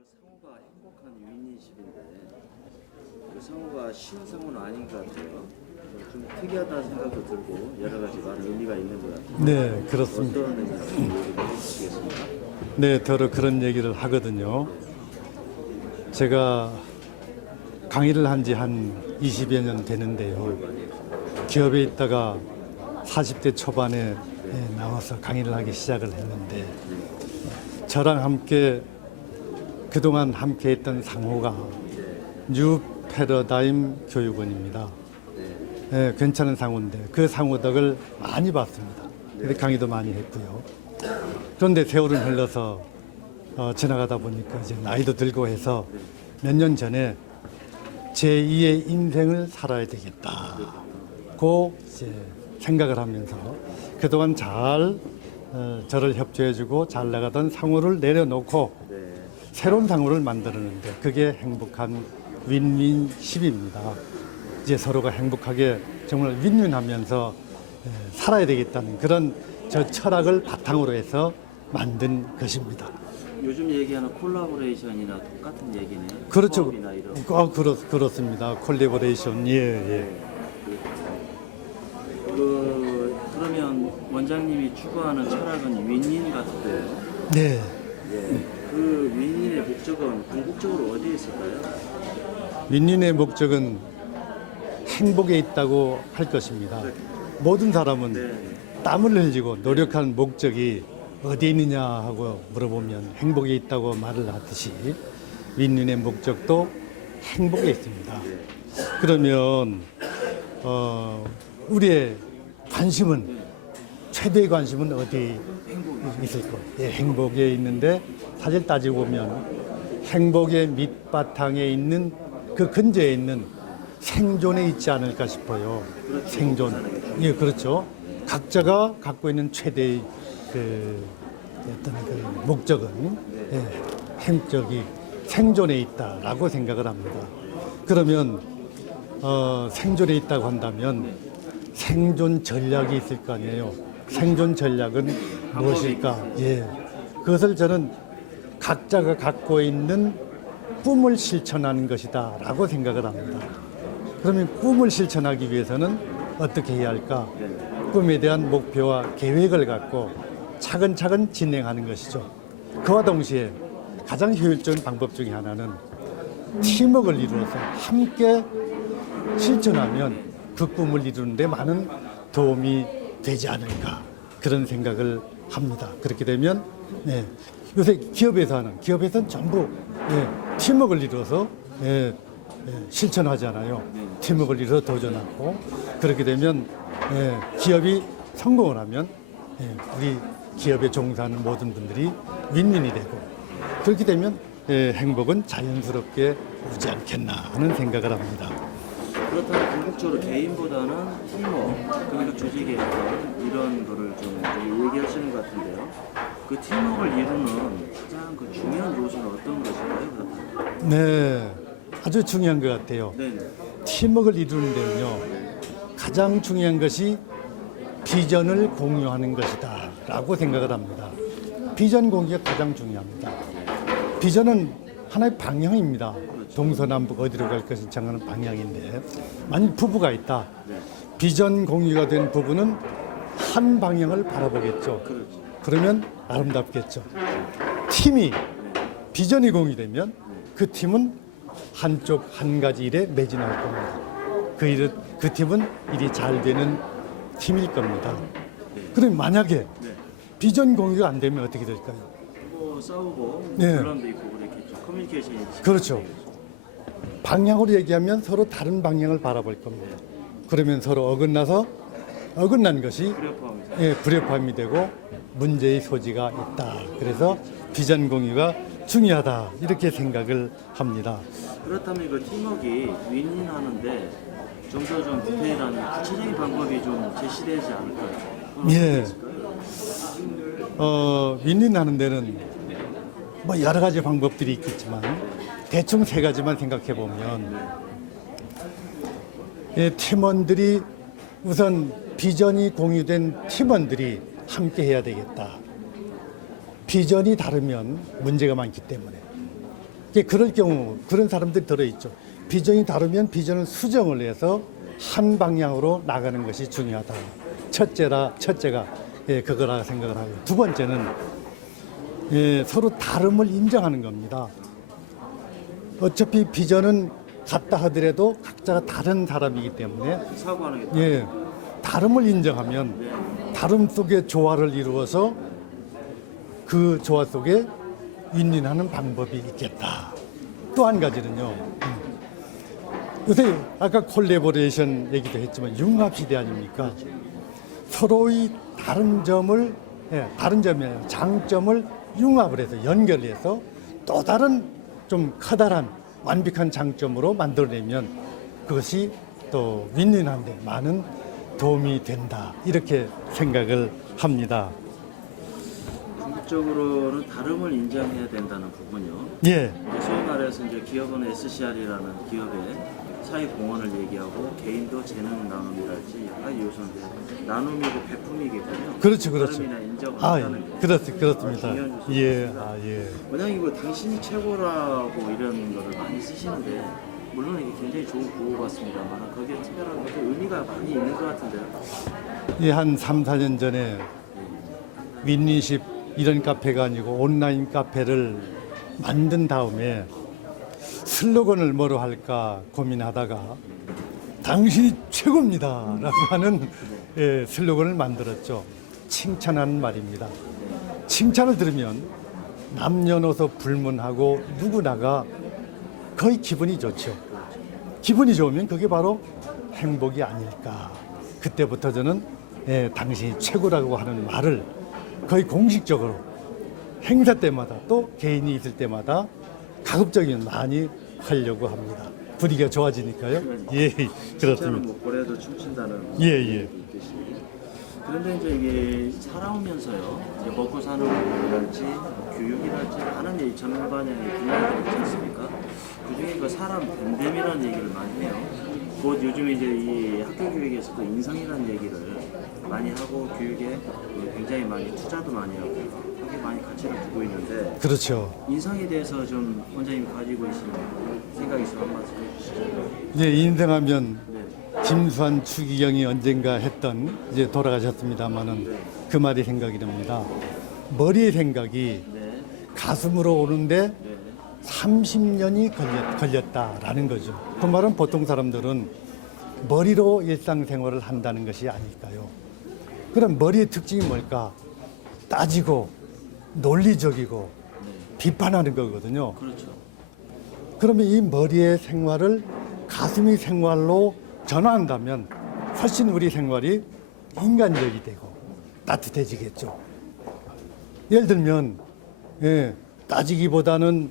상호가 행복한 윈윈십인데 상호가 쉬운 상호는 아닌 것 같아요. 좀 특이하다는 생각도 들고 여러 가지 많은 의미가 있는 것 같아요. 네, 그렇습니다. 어떤 의미가 얘기를 해주시겠습니까? 네, 더러 그런 얘기를 하거든요. 제가 강의를 한 지 한 20여 년 되는데요. 기업에 있다가 40대 초반에 나와서 강의를 하기 시작을 했는데 저랑 함께 그동안 함께 했던 상호가 뉴 패러다임 교육원입니다. 네, 괜찮은 상호인데 그 상호 덕을 많이 봤습니다. 근데 강의도 많이 했고요. 그런데 세월은 흘러서 지나가다 보니까 이제 나이도 들고 해서 몇 년 전에 제2의 인생을 살아야 되겠다고 이제 생각을 하면서 그동안 잘 저를 협조해주고 잘 나가던 상호를 내려놓고 새로운 상호를 만들었는데 그게 행복한 윈윈십입니다. 이제 서로가 행복하게 정말 윈윈하면서 살아야 되겠다는 그런 저 철학을 바탕으로 해서 만든 것입니다. 요즘 얘기하는 콜라보레이션이나 똑같은 얘기네요. 그렇죠. 코업이나 이런. 그렇습니다. 콜라보레이션. 예. 그러면 원장님이 추구하는 철학은 윈윈 같은데요. 네. 예. 그 윈윈의 목적은 궁극적으로 어디에 있을까요? 윈윈의 목적은 행복에 있다고 할 것입니다. 모든 사람은 땀을 흘리고 노력한 목적이 어디에 있느냐 하고 물어보면 행복에 있다고 말을 하듯이 윈윈의 목적도 행복에 있습니다. 그러면 우리의 관심은 최대의 관심은 어디에 있을까? 예, 행복에 있는데 사실 따지고 보면 행복의 밑바탕에 있는 그 근저에 있는 생존에 있지 않을까 싶어요. 생존. 예, 그렇죠. 각자가 갖고 있는 최대의 어떤 그 목적은 생존에 있다라고 생각을 합니다. 그러면 생존에 있다고 한다면 생존 전략이 있을 거 아니에요. 생존 전략은 무엇일까? 예, 그것을 저는 각자가 갖고 있는 꿈을 실천하는 것이다라고 생각을 합니다. 그러면 꿈을 실천하기 위해서는 어떻게 해야 할까? 꿈에 대한 목표와 계획을 갖고 차근차근 진행하는 것이죠. 그와 동시에 가장 효율적인 방법 중에 하나는 팀워크를 이루어서 함께 실천하면 그 꿈을 이루는 데 많은 도움이 되지 않을까 그런 생각을 합니다. 그렇게 되면 요새 기업에서는 전부 팀워크를 이루어서 실천하잖아요. 팀워크를 이루어서 도전하고 그렇게 되면 기업이 성공을 하면 우리 기업에 종사하는 모든 분들이 윈윈이 되고 그렇게 되면 행복은 자연스럽게 오지 않겠나 하는 생각을 합니다. 그렇다면 궁극적으로 개인보다는 팀워크, 그러니까 조직의 이런 거를 좀 얘기하시는 것 같은데요. 그 팀워크를 이루는 가장 그 중요한 요소는 어떤 것일까요? 그렇다면? 네, 아주 중요한 것 같아요. 네네. 팀워크를 이루는 데는요, 가장 중요한 것이 비전을 공유하는 것이다 라고 생각을 합니다. 비전 공유가 가장 중요합니다. 비전은 하나의 방향입니다. 동서남북 어디로 갈 것을 정하는 방향인데 만약 부부가 있다. 비전 공유가 된 부부는 한 방향을 바라보겠죠. 그러면 아름답겠죠. 팀이 비전이 공유되면 그 팀은 한쪽 한 가지 일에 매진할 겁니다. 그 팀은 일이 잘 되는 팀일 겁니다. 그럼 만약에 비전 공유가 안 되면 어떻게 될까요? 뭐 싸우고 네. 논란도 있고 그렇겠죠. 커뮤니케이션이 그렇죠. 방향으로 얘기하면 서로 다른 방향을 바라볼 겁니다. 그러면 서로 어긋난 것이 불협화음이 되고 문제의 소지가 있다. 그래서 비전 공유가 중요하다. 이렇게 생각을 합니다. 그렇다면 그 팀워크가 윈윈하는데 좀 더 좀 디테일한 구체적인 방법이 좀 제시되지 않을까요? 예. 윈윈하는 데는 뭐 여러 가지 방법들이 있겠지만 대충 세 가지만 생각해 보면 팀원들이 우선 비전이 공유된 팀원들이 함께 해야 되겠다. 비전이 다르면 문제가 많기 때문에 그럴 경우 그런 사람들이 들어있죠. 비전이 다르면 비전을 수정을 해서 한 방향으로 나가는 것이 중요하다. 첫째가 그거라 생각을 하고, 두 번째는 서로 다름을 인정하는 겁니다. 어차피 비전은 같다 하더라도 각자가 다른 사람이기 때문에 사고하는 게 다름을 인정하면 다름 속에 조화를 이루어서 그 조화 속에 윈윈하는 방법이 있겠다. 또 한 가지는요. 요새 아까 콜래보레이션 얘기도 했지만 융합 시대 아닙니까? 서로의 다른 점을 다른 점이에요. 장점을 융합을 해서 연결해서 또 다른 좀 커다란 완벽한 장점으로 만들어내면 그것이 또 윈윈한데 많은 도움이 된다. 이렇게 생각을 합니다. 궁극적으로는 다름을 인정해야 된다는 부분이요. 예, 소위 말해서 이제 기업은 SCR이라는 기업의 사회 공헌을 얘기하고 개인도 재능 나눔이랄지 여러 요소인데 나눔이고 베품이겠군요. 그렇죠. 다름이나 인정을 아, 한다는 게 그렇습니다. 중요한 요소죠. 예. 원장님 뭐 당신이 최고라고 이런 거를 많이 쓰시는데 물론 이게 굉장히 좋은 구호 같습니다만 거기에 특별한 어떤 의미가 많이 있는 것 같은데요. 한 3, 4년 전에 윈윈십 이런 카페가 아니고 온라인 카페를 만든 다음에 슬로건을 뭐로 할까 고민하다가 당신이 최고입니다 라고 하는 슬로건을 만들었죠. 칭찬하는 말입니다. 칭찬을 들으면 남녀노소 불문하고 누구나가 거의 기분이 좋죠. 기분이 좋으면 그게 바로 행복이 아닐까. 그때부터 저는 당신이 최고라고 하는 말을 거의 공식적으로 행사 때마다 또 개인이 있을 때마다 가급적이면 많이 하려고 합니다. 분위기가 좋아지니까요. 예, 진짜로 그렇습니다. 뭐 고래도 춤춘다는 예. 뜻이. 그런데 이제 이게 살아오면서요, 이제 먹고 사는 거랄지 교육이랄지 많은 이 전반의 분야들이 있지 않습니까? 그중에 그 사람 됨됨이라는 얘기를 많이 해요. 곧 요즘에 이제 이 학교 교육에서도 인성이라는 얘기를 많이 하고 교육에 굉장히 많이 투자도 많이 하고 그게 많이 가치를 두고 있는데 그렇죠. 인성에 대해서 좀 원장님이 가지고 계시는 생각이 있으면 한 말씀 해주시죠. 이제 인생하면 네. 김수환 추기경이 언젠가 했던 이제 돌아가셨습니다만은 그 말이 생각이 납니다. 머리의 생각이 네. 가슴으로 오는데 네. 30년이 걸렸다라는 거죠. 그 말은 보통 사람들은 머리로 일상생활을 한다는 것이 아닐까요? 그럼 머리의 특징이 뭘까? 따지고 논리적이고 비판하는 거거든요. 그렇죠. 그러면 이 머리의 생활을 가슴의 생활로 전환한다면 훨씬 우리 생활이 인간적이 되고 따뜻해지겠죠. 예를 들면 따지기보다는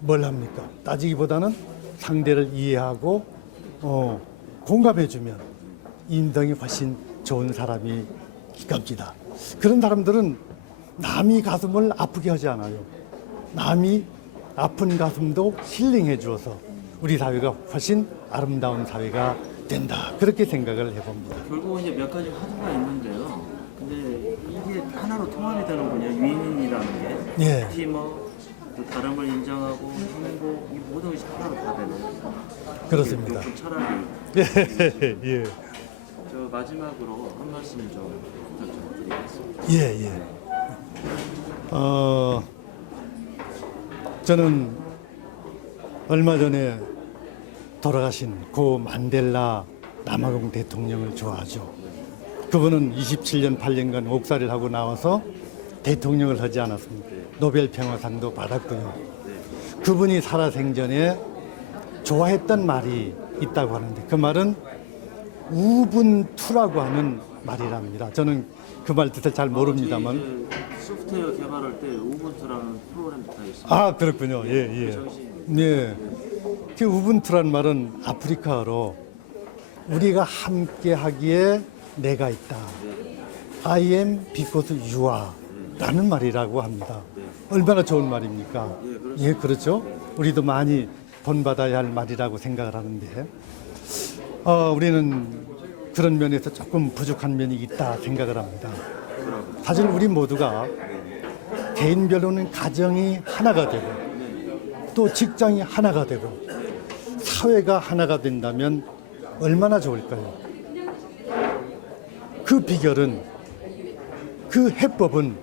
뭘 합니까? 따지기보다는 상대를 이해하고 공감해주면 인성이 훨씬 좋은 사람이 겁니다. 그런 사람들은 남이 가슴을 아프게 하지 않아요. 남이 아픈 가슴도 힐링해 주어서 우리 사회가 훨씬 아름다운 사회가 된다. 그렇게 생각을 해봅니다. 결국은 이제 몇 가지 화두가 있는데요. 근데 이게 하나로 통합이 되는 분야 윈윈이라는 게 예. 팀워크, 또 다름을 인정하고 행복 이 모든 것이 하나로 다 되는 그렇습니다. 그 철학이. 예. 저 마지막으로 한 말씀 좀 부탁 좀 드리겠습니다. 예. 저는 얼마 전에 돌아가신 고 만델라 남아공 대통령을 좋아하죠. 그분은 27년 8년간 옥살이를 하고 나와서 대통령을 하지 않았습니다. 노벨 평화상도 받았고요. 그분이 살아생전에 좋아했던 말이 있다고 하는데 그 말은 우분투라고 하는 말이랍니다. 저는 그 말 뜻을 잘 모릅니다만. 소프트웨어 개발할 때 우분투라는 프로그램도 다 있습니다. 아, 그렇군요. 예. 네. 그 우분투라는 말은 아프리카어로 우리가 함께 하기에 내가 있다. I am because you are 라는 말이라고 합니다. 얼마나 좋은 말입니까? 예, 그렇죠. 우리도 많이 본받아야 할 말이라고 생각을 하는데 우리는 그런 면에서 조금 부족한 면이 있다 생각을 합니다. 사실 우리 모두가 개인별로는 가정이 하나가 되고 또 직장이 하나가 되고 사회가 하나가 된다면 얼마나 좋을까요? 그 비결은, 그 해법은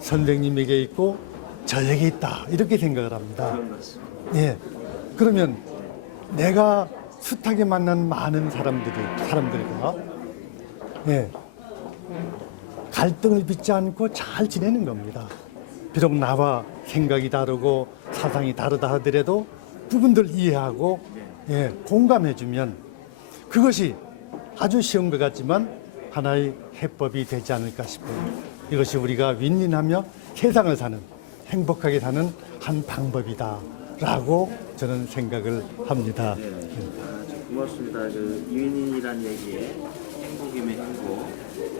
선생님에게 있고 저에게 있다, 이렇게 생각을 합니다. 그런 것 같습니다. 예. 그러면 내가 숱하게 만난 많은 사람들과 예, 갈등을 빚지 않고 잘 지내는 겁니다. 비록 나와 생각이 다르고 사상이 다르다 하더라도 그분들 이해하고 예, 공감해주면 그것이 아주 쉬운 것 같지만 하나의 해법이 되지 않을까 싶어요. 이것이 우리가 윈윈하며 세상을 사는, 행복하게 사는 한 방법이다라고 저는 생각을 합니다. 네. 참 고맙습니다. 그 유인이란 얘기에 행복이면 행복,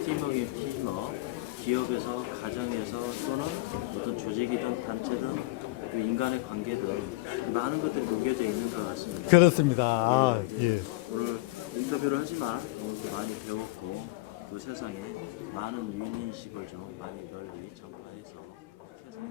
팀워크이면 팀워크, 기업에서, 가정에서 또는 어떤 조직이든 단체든 그 인간의 관계든 많은 것들이 녹여져 있는 것 같습니다. 그렇습니다. 아, 예. 오늘 인터뷰를 하지만 오늘 많이 배웠고 그 세상에 많은 유인식을 좀 많이 널리 전파해서 세상에